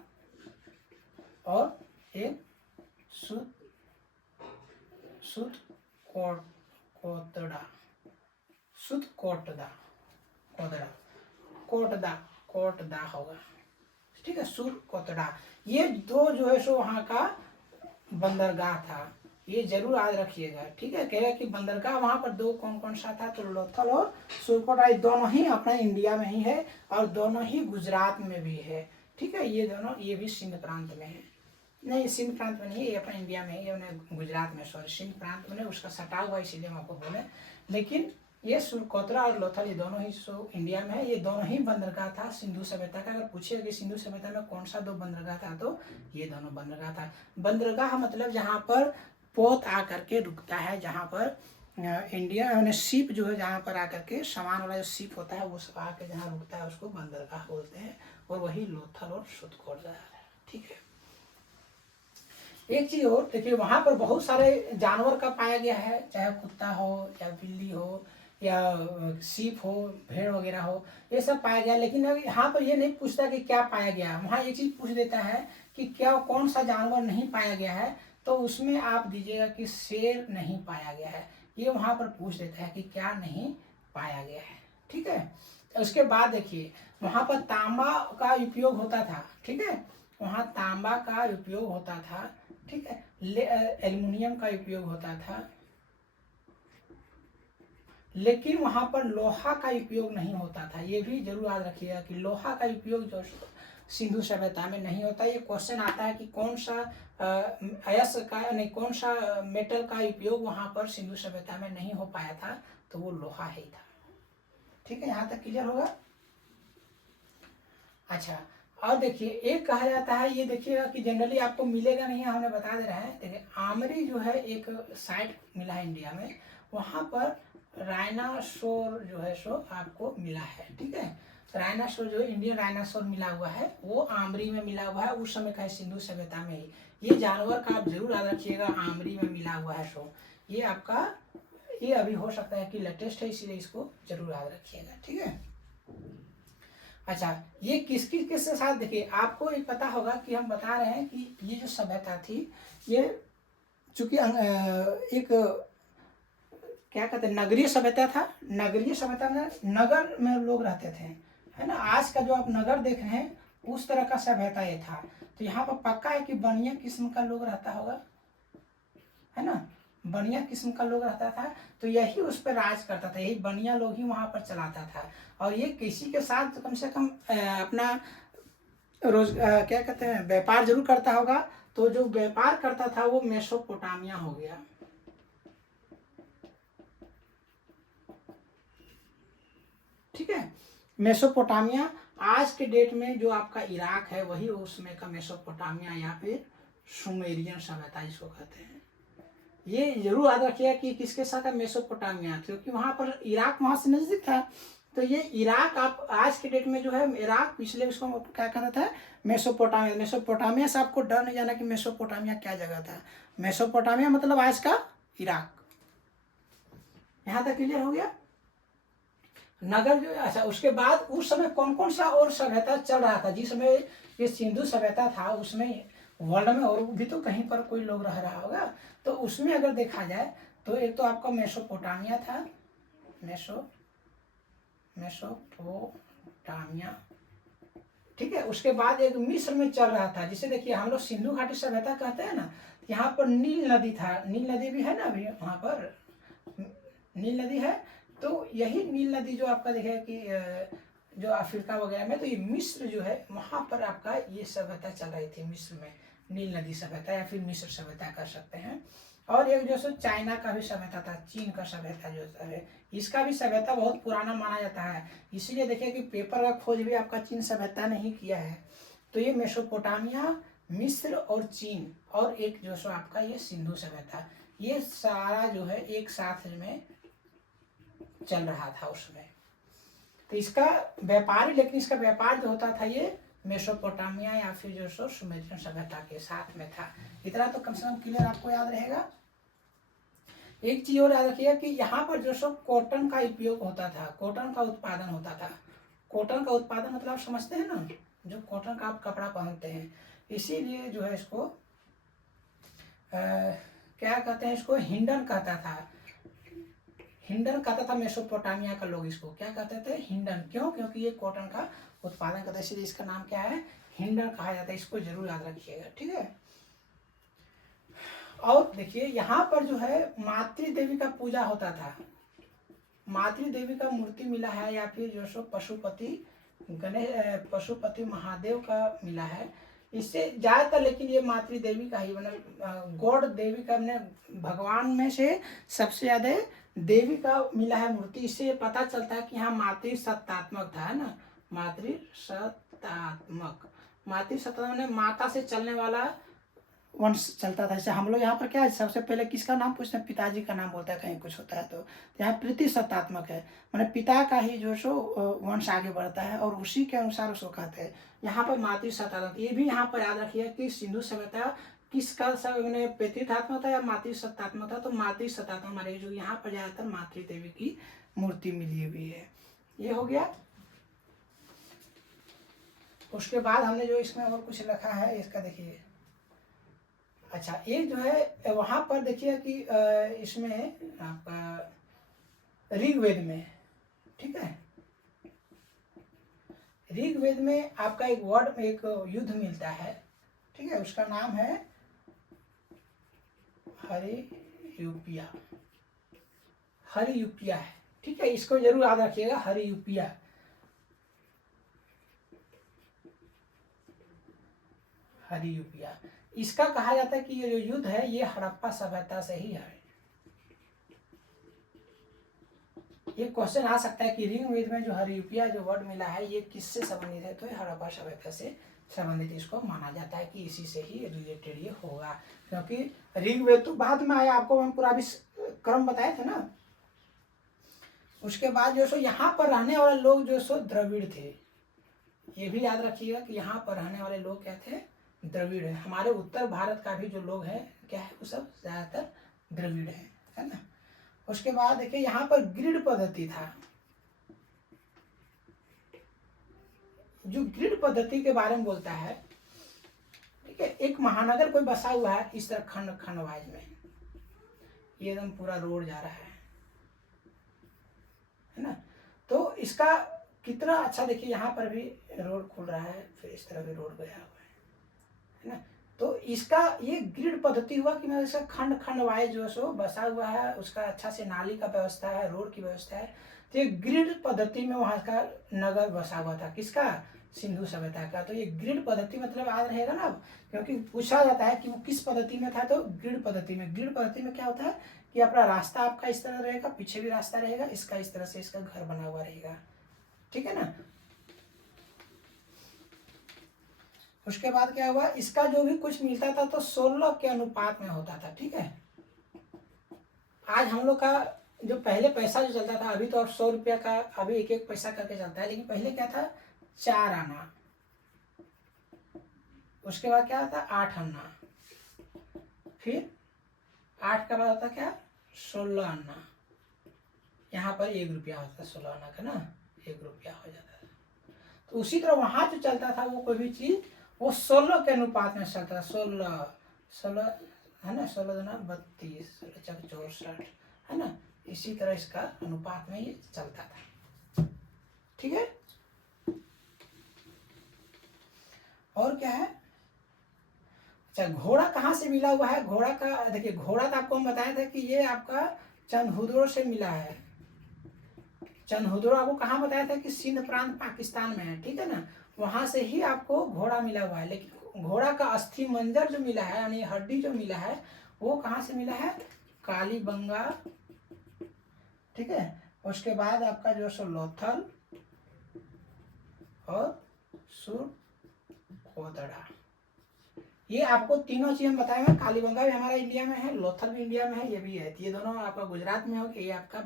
और एक कोटड़ा, कोटदा होगा, ठीक है, सुर कोटड़ा। ये 2 जो है सो वहां का बंदरगाह था। ये जरूर याद रखिएगा, ठीक है। कहेगा कि बंदरगाह वहाँ पर दो कौन कौन सा था, तो लोथल और सुरकोट, दोनों ही अपने इंडिया में ही है और दोनों ही गुजरात में भी है, ठीक है। ये दोनों, ये भी सिंध प्रांत में है, नहीं सिंध प्रांत में नहीं है, ये अपने इंडिया में ही है, उन्हें गुजरात में, सॉरी सिंध प्रांत में उसका सटा हुआ, इसीलिए हम आपको बोले। लेकिन ये सुरकोतरा और लोथल ये दोनों ही इंडिया में है, ये दोनों ही बंदरगाह था सिंधु सभ्यता का। अगर पूछेगा कि सिंधु सभ्यता में कौन सा दो बंदरगाह था, तो ये दोनों बंदरगाह था। बंदरगाह मतलब जहाँ पर पोत आकर के रुकता है, जहाँ पर इंडिया यानी शिप जो है जहाँ पर आकर के सामान वाला जो शिप होता है वो सब आकर जहाँ रुकता है उसको बंदरगाह बोलते हैं, और वही लोथल और सुरकोतरा है, ठीक है। एक चीज और देखिए, वहां पर बहुत सारे जानवर का पाया गया है, चाहे कुत्ता हो या बिल्ली हो या सीप हो, भेड़ वगैरह हो, ये सब पाया गया। लेकिन अब यहाँ पर ये नहीं पूछता कि क्या पाया गया, वहाँ एक चीज पूछ देता है कि क्या कौन सा जानवर नहीं पाया गया है, तो उसमें आप दीजिएगा कि शेर नहीं पाया गया है। ये वहाँ पर पूछ देता है कि क्या नहीं पाया गया है, ठीक है। उसके बाद देखिए, वहाँ पर तांबा का उपयोग होता था, ठीक है, वहाँ तांबा का उपयोग होता था, ठीक है, एल्युमिनियम का उपयोग होता था, लेकिन वहां पर लोहा का उपयोग नहीं होता था। ये भी जरूर याद रखिएगा कि लोहा का उपयोग जो सिंधु सभ्यता में नहीं होता। ये क्वेश्चन आता है कि कौन सा अयस्क का नहीं, कौन सा मेटल का उपयोग वहां पर सिंधु सभ्यता में नहीं हो पाया था, तो वो लोहा ही था, ठीक है। यहाँ तक क्लियर होगा। अच्छा, और देखिए एक कहा जाता है, ये देखिएगा कि जनरली आपको मिलेगा नहीं, हमने बता दे रहे हैं। देखिए आमरी जो है एक साइट मिला है इंडिया में, वहाँ पर राइनासोर जो है सो आपको मिला है, ठीक है। राइनासोर जो इंडियन राइनासोर मिला हुआ है वो आमरी में मिला हुआ है, उस समय का सिंधु सभ्यता में ही। ये जानवर का आप जरूर याद रखिएगा, आमरी में मिला हुआ है सो ये आपका, ये अभी हो सकता है कि लेटेस्ट है, इसीलिए इसको जरूर याद रखिएगा, ठीक है। अच्छा, ये किस किस के साथ, देखिए आपको ये पता होगा कि हम बता रहे हैं कि ये जो सभ्यता थी, ये चूंकि एक क्या कहते हैं, नगरीय सभ्यता था। नगरीय सभ्यता में नगर में लोग रहते थे, है ना। आज का जो आप नगर देख रहे हैं उस तरह का सभ्यता ये था। तो यहाँ पर पक्का है कि बढ़िया किस्म का लोग रहता होगा, है ना, बढ़िया किस्म का लोग रहता था, तो यही उस पर राज करता था, यही बढ़िया लोग ही वहां पर चलाता था। और ये किसी के साथ कम से कम अपना क्या कहते हैं, व्यापार जरूर करता होगा। तो जो व्यापार करता था वो मेसोपोटामिया हो गया, ठीक है। मेसोपोटामिया आज के डेट में जो आपका इराक है वही उस समय का मेसोपोटामिया या फिर सुमेरियन सभ्यता इसको कहते हैं। ये जरूर याद रखिएगा कि किसके साथ है, मेसोपोटामिया, क्योंकि वहां पर इराक वहां से नजदीक था। तो ये इराक आप आज के डेट में जो है इराक, पिछले उसको क्या कहता था, मेसोपोटामिया। मेसोपोटामिया से आपको डर नहीं जाना कि मेसोपोटामिया क्या जगह था। मेसोपोटामिया मतलब आज का इराक। यहाँ तक क्लियर हो गया। नगर जो, अच्छा उसके बाद उस समय कौन कौन सा और सभ्यता चल रहा था, जिस समय ये सिंधु सभ्यता था उसमें वर्ल्ड में और भी तो कहीं पर कोई लोग रह रहा होगा। तो उसमें अगर देखा जाए तो एक तो आपका मेसोपोटामिया था, मेसोपोटामिया, ठीक है। उसके बाद एक मिस्र में चल रहा था, जिसे देखिए हम लोग सिंधु घाटी सभ्यता कहते हैं ना। यहाँ पर नील नदी था, नील नदी भी है ना अभी वहाँ पर, नील नदी है। तो यही नील नदी जो आपका देखेगा कि जो अफ्रीका वगैरह में, तो ये मिस्र जो है वहाँ पर आपका ये सभ्यता चल रही थी, मिस्र में नील नदी सभ्यता या फिर मिस्र सभ्यता कर सकते हैं। और एक जो सो चाइना का भी सभ्यता था, चीन का सभ्यता जो है, इसका भी सभ्यता बहुत पुराना माना जाता है। इसीलिए देखिए कि पेपर का खोज भी आपका चीन सभ्यता ने ही किया है। तो ये मेसोपोटामिया, मिस्र और चीन, और एक जो सो आपका ये सिंधु सभ्यता, ये सारा जो है एक साथ में चल रहा था उसमें। तो इसका व्यापार, लेकिन इसका व्यापार जो होता था ये मेसोपोटामिया या फिर जो सो सुमेरियन सभ्यता के साथ में था। इतना तो कम से कम क्लियर आपको याद रहेगा। एक चीज और याद रखिएगा कि यहाँ पर जो सो कॉटन का उपयोग होता था, कॉटन का उत्पादन होता था। कॉटन का उत्पादन मतलब आप समझते हैं ना, जो कॉटन का आप कपड़ा पहनते हैं, इसीलिए जो है इसको क्या कहते हैं, इसको हिंडन कहता था। हिंडन कहता था मेसोपोटामिया का लोग, इसको क्या कहते थे, हिंडन। क्यों? क्योंकि ये कॉटन का उत्पादन करता है, इसलिए इसका नाम क्या है, हिंडन कहा जाता है। इसको जरूर याद रखिएगा, ठीक है। और देखिए यहाँ पर जो है मातृ देवी का पूजा होता था, मातृ देवी का मूर्ति मिला है, या फिर जो सो पशुपति पशुपति महादेव का मिला है। इससे ज़्यादातर लेकिन ये मातृ देवी का ही मतलब गॉड देवी का हमने भगवान में से सबसे ज़्यादा देवी का मिला है मूर्ति। इससे ये पता चलता है कि यहाँ मातृ सत्तात्मक था, है ना, मातृ सत्तात्मक। मातृ सत्तात्मक ने माता से चलने वाला वंश चलता था। जैसे हम लोग यहाँ पर क्या है, सबसे पहले किसका नाम पूछते हैं, पिताजी का नाम बोलता है कहीं कुछ होता है तो यहाँ प्रतिशतात्मक है, मैंने पिता का ही जो सो वंश आगे बढ़ता है और उसी के अनुसार उसको कहते हैं। यहाँ पर मातृशतात्मक, ये भी यहाँ पर याद रखिए कि सिंधु सभ्यता किसका सब मैंने पितृत्मक था या मातृसत्तात्मक था, तो मातृसत्तात्मक हमारे जो यहाँ पर ज़्यादातर मातृ देवी की मूर्ति मिली हुई है। ये हो गया। उसके बाद हमने जो इसमें और कुछ लिखा है इसका देखिए, अच्छा एक जो है वहाँ पर देखिए कि इसमें आपका ऋग्वेद में, ठीक है, ऋग्वेद में आपका एक वर्ड एक युद्ध मिलता है, ठीक है, उसका नाम है हरियुपिया, हरियुपिया है, ठीक है, इसको जरूर याद रखिएगा, हरियुपिया। हरियुपिया इसका कहा जाता है कि ये जो युद्ध है ये हड़प्पा सभ्यता से ही है। ये क्वेश्चन आ सकता है कि ऋग्वेद में जो हरियुपिया जो वर्ड मिला है ये किससे संबंधित है, तो ये हड़प्पा सभ्यता से संबंधित इसको माना जाता है कि इसी से ही रिलेटेड ये होगा, क्योंकि ऋग्वेद तो बाद में आया, आपको हम पूरा भी क्रम बताए थे ना। उसके बाद जो सो यहाँ पर रहने वाले लोग जो सो द्रविड़ थे, ये भी याद रखिएगा कि यहाँ पर रहने वाले लोग क्या थे, द्रविड़ है। हमारे उत्तर भारत का भी जो लोग हैं क्या है, वो सब ज़्यादातर द्रविड़ है ना। उसके बाद देखिए यहाँ पर ग्रिड पद्धति था, जो ग्रिड पद्धति के बारे में बोलता है, ठीक है, एक महानगर कोई बसा हुआ है इस तरह खंड खंड वाइज में, ये एकदम पूरा रोड जा रहा है ना, तो इसका कितना अच्छा देखिए यहाँ पर भी रोड खुल रहा है, फिर इस तरह भी रोड गया हुआ है ना। तो इसका ये ग्रिड पद्धति हुआ कि मतलब इसका खंड खंड वाइज जो सो बसा हुआ है, उसका अच्छा से नाली का व्यवस्था है, रोड की व्यवस्था है। तो ये ग्रिड पद्धति में वहाँ का नगर बसा हुआ था, किसका, सिंधु सभ्यता का। तो ये ग्रिड पद्धति मतलब याद रहेगा ना, क्योंकि पूछा जाता है कि वो किस पद्धति में था, तो ग्रिड पद्धति में। ग्रिड पद्धति में क्या होता है कि अपना रास्ता आपका इस तरह रहेगा, पीछे भी रास्ता रहेगा, इसका इस तरह से इसका घर बना हुआ रहेगा, ठीक है ना। उसके बाद क्या हुआ, इसका जो भी कुछ मिलता था तो 16 के अनुपात में होता था, ठीक है। आज हम लोग का जो पहले पैसा जो चलता था, अभी तो अब 100 रुपया का अभी एक एक पैसा करके चलता है, लेकिन पहले क्या था, 4 आना, उसके बाद क्या था 8 आना, फिर 8 का बाद होता क्या 16 आना, यहाँ पर 1 रुपया होता है 16 आना का ना, 1 रुपया हो जाता है। तो उसी तरह वहाँ जो चलता था वो कोई भी चीज़ वो 16 के अनुपात में चलता था, 16 है ना, 16 दूना 32, 16 चक 64 है ना, इसी तरह इसका अनुपात में ये चलता था, ठीक है। और क्या है, अच्छा घोड़ा कहाँ से मिला हुआ है, घोड़ा का देखिए, घोड़ा तो आपको हम बताया था कि ये आपका चंदहुदरो से मिला है। चंदहुदरो आपको कहाँ बताया था कि सिंध प्रांत पाकिस्तान में है, ठीक है ना, वहां से ही आपको घोड़ा मिला हुआ है। लेकिन घोड़ा का अस्थि मंजर जो मिला है यानी हड्डी जो मिला है वो कहाँ से मिला है, कालीबंगा, ठीक है। उसके बाद आपका जो सो लोथल और सुरकोतड़ा, ये आपको तीनों चीज हम बताएंगे। कालीबंगा भी हमारा इंडिया में है, लोथल भी इंडिया में है, ये भी है। ये दोनों आपका गुजरात में हो गया, ये आपका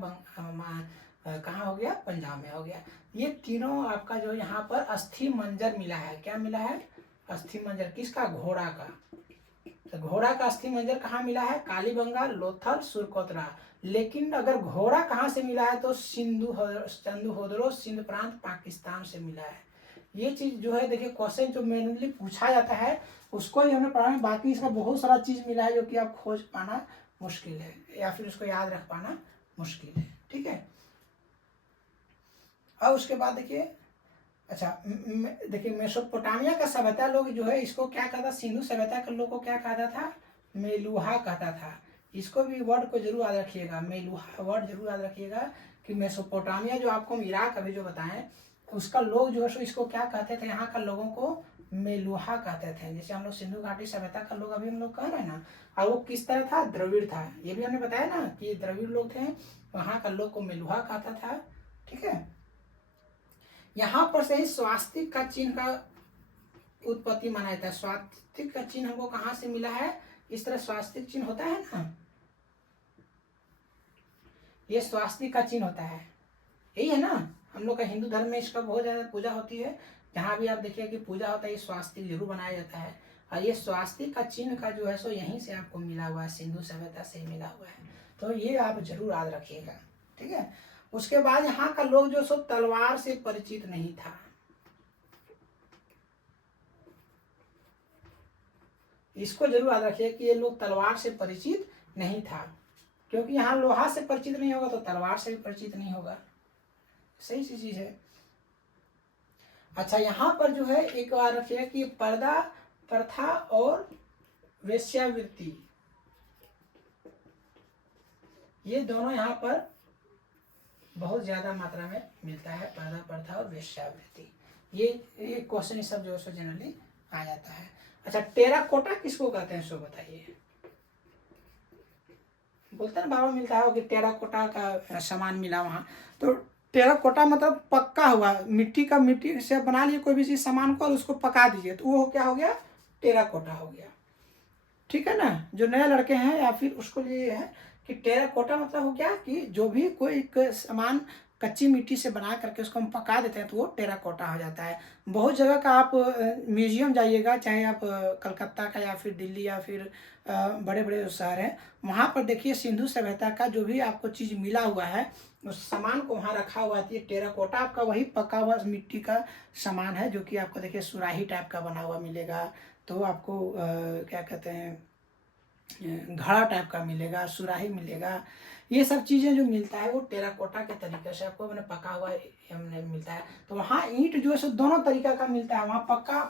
कहाँ हो गया, पंजाब में हो गया। ये तीनों आपका जो यहाँ पर अस्थि मंजर मिला है, क्या मिला है, अस्थि मंजर, किसका, घोड़ा का। तो घोड़ा का अस्थि मंजर कहाँ मिला है, कालीबंगा, लोथल, सुरकोतरा। लेकिन अगर घोड़ा कहाँ से मिला है तो चंदहुदरो सिंध प्रांत पाकिस्तान से मिला है। ये चीज जो है देखिए, क्वेश्चन जो मेनली पूछा जाता है उसको ही हमने पढ़ा है, बाकी इसका बहुत सारा चीज मिला है जो कि आप खोज पाना मुश्किल है या फिर उसको याद रख पाना मुश्किल है, ठीक है। और उसके बाद देखिए, अच्छा देखिए मेसोपोटामिया का सभ्यता लोग जो है इसको क्या कहता था, सिंधु सभ्यता के लोग को क्या कहता था, मेलुहा कहता था। इसको भी वर्ड को जरूर याद रखिएगा, मेलुहा वर्ड जरूर याद रखिएगा कि मेसोपोटामिया जो आपको हम इराक अभी जो बताएं उसका लोग जो है सो इसको क्या कहते थे, यहाँ का लोगों को मेलुहा कहते थे। जैसे हम लोग सिंधु घाटी सभ्यता का लोग अभी हम लोग कह रहे हैं ना, और वो किस तरह था, द्रविड़ था। ये भी हमने बताया ना कि द्रविड़ लोग थे, वहाँ का लोग को मेलुहा कहता था। ठीक है, यहाँ पर से ही स्वास्तिक का चिन्ह का उत्पत्ति माना जाता है। स्वास्तिक का चिन्ह हमको कहाँ से मिला है, इस तरह स्वास्तिक चिन्ह होता है ना, ये स्वास्तिक का चिन्ह होता है, यही है ना। हम लोग का हिंदू धर्म में इसका बहुत ज़्यादा पूजा होती है, जहाँ भी आप देखिए कि पूजा होता है ये स्वास्तिक जरूर बनाया जाता है। और ये स्वास्तिक का चिन्ह का जो है सो यहीं से आपको मिला हुआ है, सिंधु सभ्यता से मिला हुआ है, तो ये आप जरूर याद रखिएगा। ठीक है, उसके बाद यहाँ का लोग जो सो तलवार से परिचित नहीं था। इसको जरूर याद रखिए कि ये लोग तलवार से परिचित नहीं था, क्योंकि यहाँ लोहा से परिचित नहीं होगा तो तलवार से भी परिचित नहीं होगा, सही सी चीज है। अच्छा, यहाँ पर जो है एक बार रखिए कि पर्दा प्रथा और वेश्यावृत्ति, ये दोनों यहाँ पर बहुत ज्यादा मात्रा में मिलता है, पर्दा प्रथा और वेश्यावृत्ति। ये क्वेश्चन सब जो है जनरली आ जाता है। अच्छा, टेराकोटा किसको कहते हैं सो बताइए। बोलते हैं बाबा मिलता है कि टेराकोटा का सामान मिला वहाँ, तो टेराकोटा मतलब पक्का हुआ, मिट्टी से बना लिए कोई भी चीज सामान को और उसको पका दीजिए तो वो क्या हो गया, टेराकोटा हो गया। ठीक है ना, जो नए लड़के हैं या फिर उसको लिए है कि टेराकोटा मतलब हो गया कि जो भी कोई सामान कच्ची मिट्टी से बना करके उसको हम पका देते हैं तो वो टेराकोटा हो जाता है। बहुत जगह का आप म्यूजियम जाइएगा, चाहे आप कलकत्ता का या फिर दिल्ली या फिर बड़े बड़े शहर हैं, वहाँ पर देखिए सिंधु सभ्यता का जो भी आपको चीज़ मिला हुआ है उस सामान को वहाँ रखा हुआ है। टेराकोटा आपका वही पका हुआ मिट्टी का सामान है, जो कि आपको देखिए सुराही टाइप का बना हुआ मिलेगा, तो आपको क्या कहते हैं घड़ा टाइप का मिलेगा, सुराही मिलेगा, ये सब चीज़ें जो मिलता है वो टेराकोटा के तरीके से आपको मैंने पका हुआ हमने मिलता है। तो वहाँ ईंट जो है सो दोनों तरीका का मिलता है। वहाँ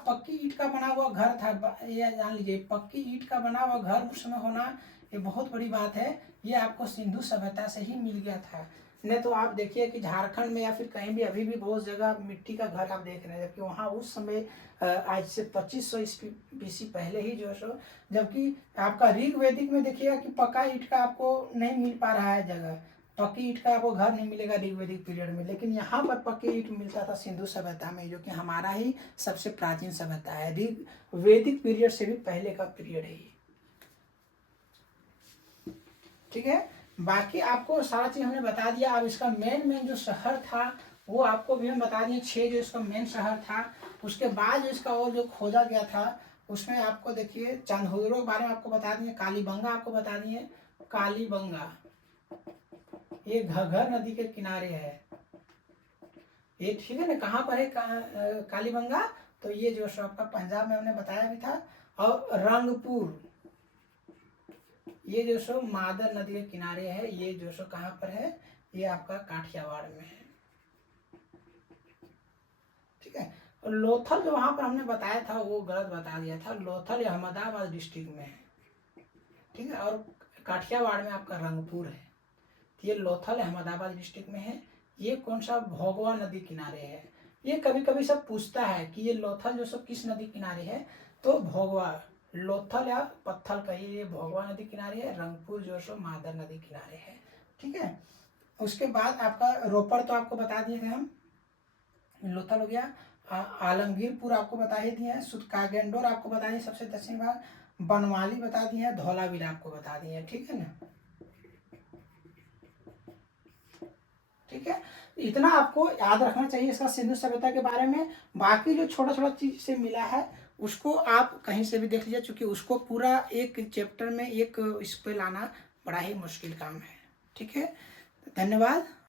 पक्की ईंट का बना हुआ घर था, ये जान लीजिए, पक्की ईंट का बना हुआ घर उस समय होना ये बहुत बड़ी बात है। ये आपको सिंधु सभ्यता से ही मिल गया था। नहीं तो आप देखिए कि झारखंड में या फिर कहीं भी अभी भी बहुत जगह मिट्टी का घर आप देख रहे हैं, जबकि वहाँ उस समय आज से 2500 ईस्वी BC पहले ही जो है सो, जबकि आपका ऋग वैदिक में देखिएगा कि पक्का ईंट का आपको नहीं मिल पा रहा है जगह, पक्की ईंट का आपको घर नहीं मिलेगा ऋग वैदिक पीरियड में, लेकिन यहाँ पर पक्की ईंट मिलता था सिंधु सभ्यता में, जो कि हमारा ही सबसे प्राचीन सभ्यता है, ऋग वैदिक पीरियड से भी पहले का पीरियड है ये। ठीक है, बाकी आपको सारा चीज हमने बता दिया। अब इसका मेन जो शहर था वो आपको भी हम बता दिए, 6 जो इसका मेन शहर था। उसके बाद जो इसका और जो खोजा गया था उसमें आपको देखिए चांदहोदरो के बारे में आपको बता दिए, कालीबंगा आपको बता दिए। कालीबंगा ये घग्घर नदी के किनारे है ये, ठीक है ना। कहाँ पर है कालीबंगा, तो ये जो सो आपका पंजाब में हमने बताया भी था। और रंगपुर ये जो सो मादर नदी के किनारे है, ये जो सो कहाँ पर है, ये आपका काठियावाड़ में है। ठीक है, और लोथल जो वहां पर हमने बताया था वो गलत बता दिया था, लोथल अहमदाबाद डिस्ट्रिक्ट में है। ठीक है, और काठियावाड़ में आपका रंगपुर है। ये लोथल अहमदाबाद डिस्ट्रिक्ट में है। ये कौन सा, भोगवा नदी किनारे है। ये कभी कभी सब पूछता है कि ये लोथल जो सब किस नदी किनारे है, तो भोगवा, लोथल या पत्थल का ये भोगवा नदी किनारे है, रंगपुर जो सो मादर नदी किनारे है। ठीक है, उसके बाद आपका रोपड़ तो आपको बता दिए थे हम, लोथल हो गया। आलमगीरपुर आपको बता ही दिए हैं, सुतकागेंडोर आपको बता दिए सबसे दक्षिण भाग, बनवाली बता दिए हैं, धौलावीर आपको बता दिए हैं। ठीक है ना, ठीक है, इतना आपको याद रखना चाहिए इसका सिंधु सभ्यता के बारे में। बाकी जो छोटा छोटा चीज से मिला है उसको आप कहीं से भी देख लीजिए, क्योंकि उसको पूरा एक चैप्टर में एक इस पे लाना बड़ा ही मुश्किल काम है। ठीक है, धन्यवाद।